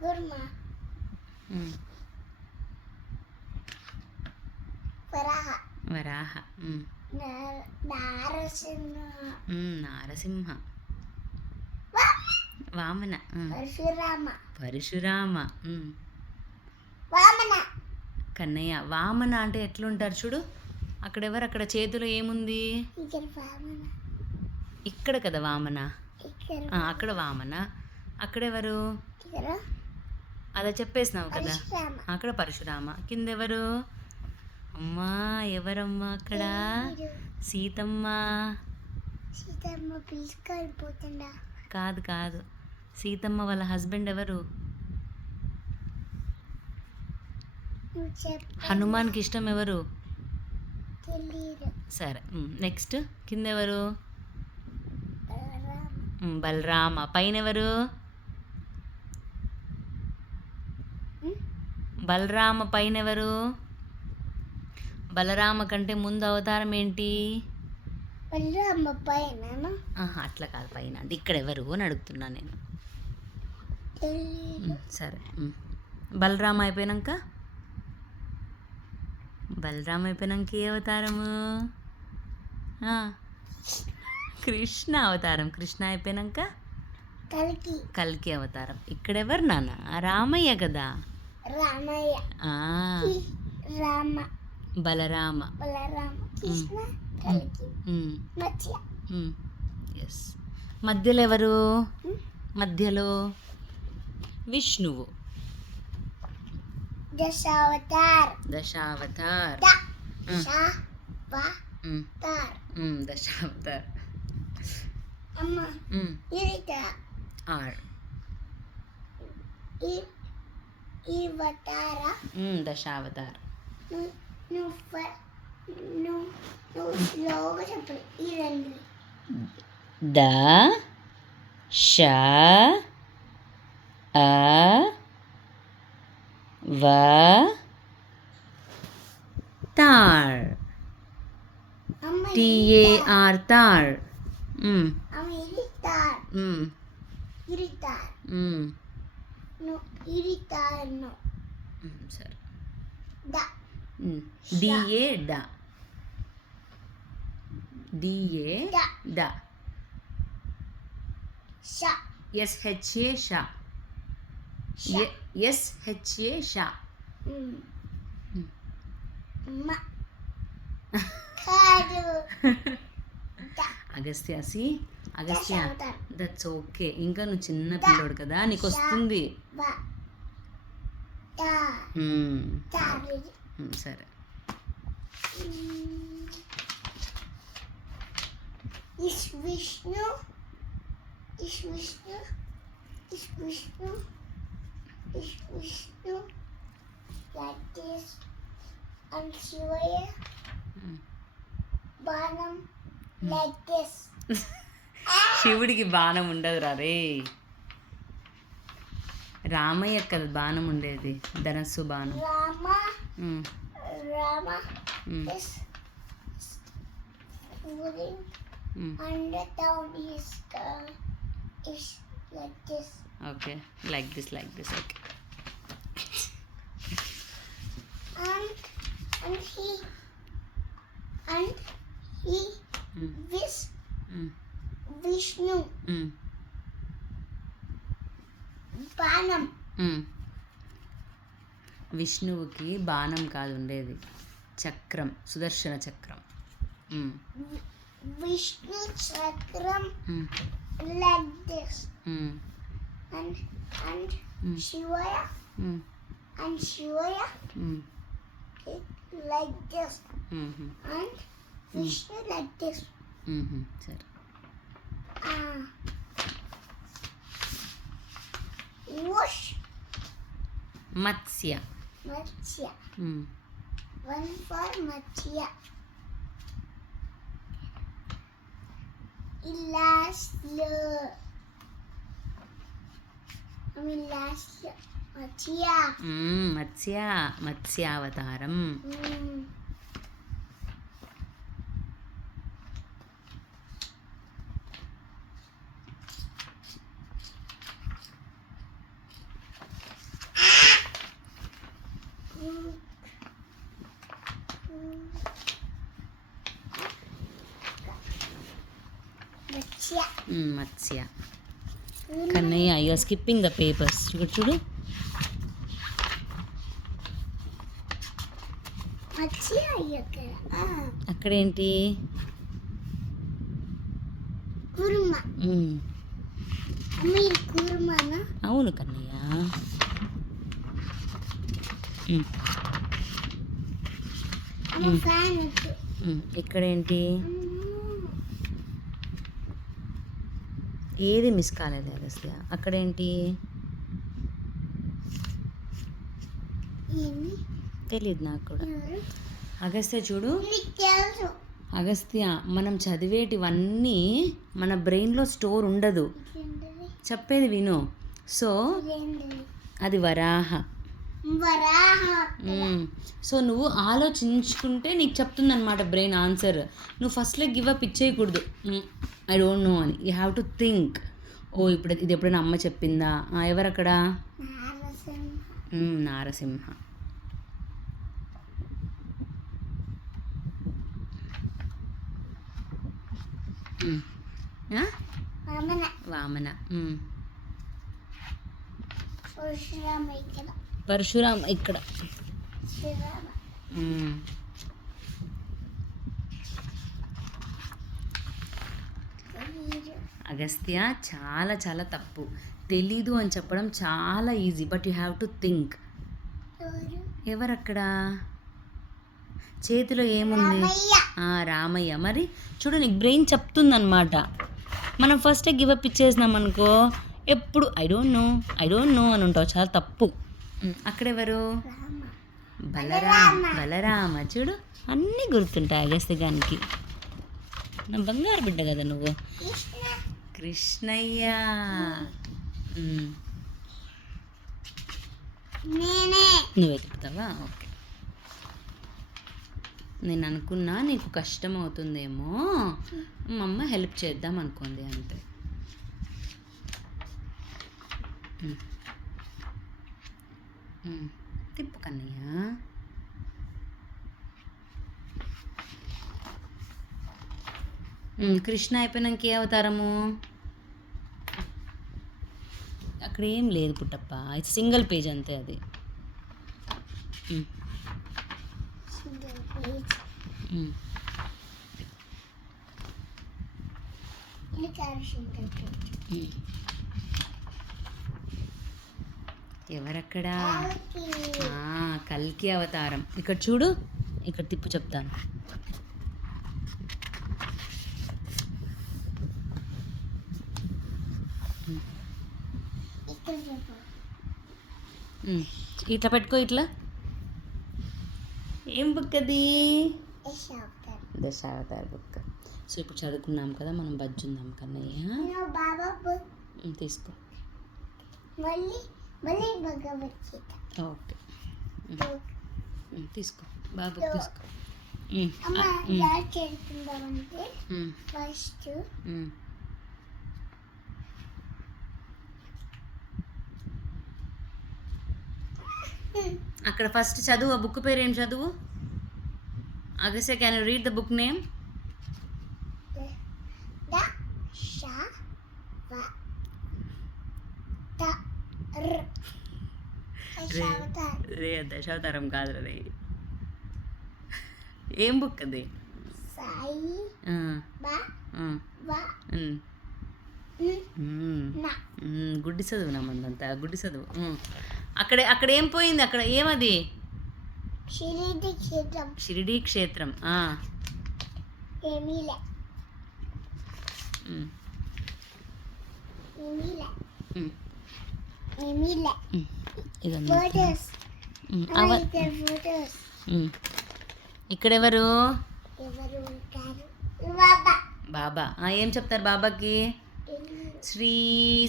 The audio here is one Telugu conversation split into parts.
కుర్మ ఉమ్. వరాహ వరాహ నారసింహ నారసింహ వామన. పరశురామ పరశురామ. వామన కన్నయ్య వామన అంటే ఎట్లుంటారు చూడు అక్కడ ఎవరు అక్కడ చేతిలో ఏముంది ఇక్కడ కదా వామన అక్కడ వామన అక్కడెవరు అదే చెప్పేసినావు కదా. అక్కడ పరశురామ. కింద ఎవరు అమ్మా ఎవరమ్మా అక్కడ? సీతమ్మ. సీతమ్మ కాదు కాదు. సీతమ్మ వాళ్ళ హస్బెండ్ ఎవరు? హనుమాన్కి ఇష్టం ఎవరు? సరే నెక్స్ట్. కింద ఎవరు బలరామ. పైన ఎవరు బలరామ పైన ఎవరు బలరామ కంటే ముందు అవతారం ఏంటి? బలరామ పైన అట్లా కాదు పైన. ఇక్కడ ఎవరు అని అడుగుతున్నా నేను. సరే. బలరామ అయిపోయినాక? బలరామ అయిపోయినాక ఏ అవతారము? కృష్ణ అవతారం. కృష్ణ అయిపోయినాక? కలికి. కల్కి అవతారం. ఇక్కడ ఎవరు నాన్న రామయ్య కదా. రామయ్య. రామ. బలరామ. బలరామ. కృష్ణ ఎస్ మధ్యలో ఎవరు మధ్యలో విష్ణువు. దశావతార్. దశావతార్. దశావతార్. అమ్మ. ఆర్. దశావతార్ నువ్వు నువ్వు ఫ- నువ్వు నువ్వు స్లోగా చెప్పాలి ఈ రెండు ద ష అ వ తార్ అమ్మ టిఏఆర్ తార్ ఉమ్, అమ్మ ఉమ్, నువ్వు ఇరితార్ నువ్వు ఉమ్, సరే ద ఉమ్, డిఏ డ డిఏ ద ద ష ఎస్హెచ్ఏ షా ష ఎస్హెచ్ఏ షా ఉమ్. ఉమ్. అమ్మ కాదు ద అగస్త్యాసి అగస్త్య దట్స్ ఓకే ఇంకా నువ్వు చిన్న పిల్లోడు కదా నీకు వస్తుంది సరే. Is Vishnu is Vishnu is Vishnu is Vishnu like this and Shivayya. బాణం like this శివుడికి బాణం ఉండదు రే. రామయ్య కదా బాణం ఉండేది ధనస్సు బాణం. Okay like this like this okay. And he బాణం. విష్ణువుకి బాణం కాదు ఉండేది. చక్రం సుదర్శన చక్రం. విష్ణు చక్రం మ్మ్, and and Mm. శివయ and శివయ hmm, and Vishnu like this మ్మ్. సరే. Whoosh మత్స్య మత్స్య మ్మ్, one for మత్స్య ఇలాస్లో I mean last మత్స్య మ్మ్, మత్స్య మత్స్యావతారం Mm. Um, Matsya Kannayya you skipping the papers చూడు చూడు. అక్కడేంటి? అవును కన్నయ్య. ఇక్కడ ఏంటి ఏది మిస్ కాలేదు అగస్త్య? అక్కడేంటి? తెలియదు నాకు కూడా. అగస్త్య చూడు. అగస్త్య మనం చదివేటివన్నీ మన బ్రెయిన్లో స్టోర్ ఉండదు. చెప్పేది విను. సో అది వరాహ. సో నువ్వు ఆలోచించుకుంటే నీకు చెప్తుంది అనమాట బ్రెయిన్ ఆన్సర్. నువ్వు ఫస్ట్లో గివ్ అప్ ఇచ్చేయకూడదు. ఐ డోంట్ నో అని. You have to think. ఓ ఇప్పుడు ఇది ఎప్పుడైనా అమ్మ చెప్పిందా? ఎవరక్కడ? నారసింహ? వామన. పరశురామ ఇక్కడ. అగస్త్య చాలా చాలా తప్పు. తెలీదు అని చెప్పడం చాలా easy but you have to think ఎవరక్కడ? చేతిలో ఏముంది? రామయ్య. మరి చూడు నీకు బ్రెయిన్ చెప్తుందనమాట మనం ఫస్ట్ గివప్ ఇచ్చేసినాం అనుకో ఎప్పుడు I don't know I don't know అని ఉంటావు. చాలా తప్పు. అక్కడెవరు? రామ. బలరామ. బలరామ. చూడు అన్నీ గుర్తుంటాయి అగస్త్య గానికి నా బంగారు బిడ్డ కదా నువ్వు. కృష్ణ. కృష్ణయ్య. నువ్వు వెతుకుతావా ఓకే. నేను అనుకున్నా నీకు కష్టం అవుతుందేమో. మా అమ్మ హెల్ప్ చేద్దాం అనుకుంది అంతే. తిప్పు కన్నయ్య. కృష్ణ అయిపోయినాక ఏ అవతారము? అక్కడ ఏం లేదు పుట్టప్ప. ఇది సింగిల్ పేజ్ అంతే అది. Single page um. ఇది కాదు సింగిల్ పేజ్ ఉమ్. ఎవరక్కడా? కల్కి. అవతారం. ఇక్కడ చూడు ఇక్కడ తిప్పు చెప్తాను. ఇట్లా పెట్టుకో ఇట్లా. ఏం బుక్ అది? దశావతార. బుక్. సో ఇప్పుడు చదువుకున్నాం కదా మనం బజ్జుందాం కన్నయ్య. తీసుకో. మళ్ళీ ఓకే. తీసుకో. బాబు తీసుకో. ఫస్ట్. అక్కడ ఫస్ట్ చదువు ఆ బుక్ పేరు ఏం చదువు? అగసే can you read the book name ర్ దశావతారం కాదు రే. ఏం బుక్ అది? సాయి గుడ్డి చదువు నా మందంతా గుడ్డి చదువు. అక్కడ అక్కడ ఏం పోయింది? అక్కడ ఏమది? షిరిడి క్షేత్రం. షిరిడీ క్షేత్రం ఆ, ఏమీ ఇక్కడ ఫోటోస్ ఉమ్. ఇక్కడెవరు? ఎవరు బాబా. ఏం చెప్తారు బాబాకి? శ్రీ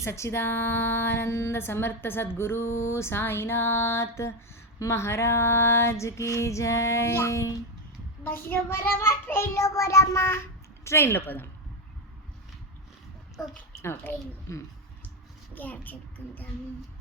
సచ్చిదానంద సమర్థ సద్గురు సాయినాథ్ మహారాజ్ की జై. ట్రైన్లో పోదాం. ఓకే. gerçek gündemimiz.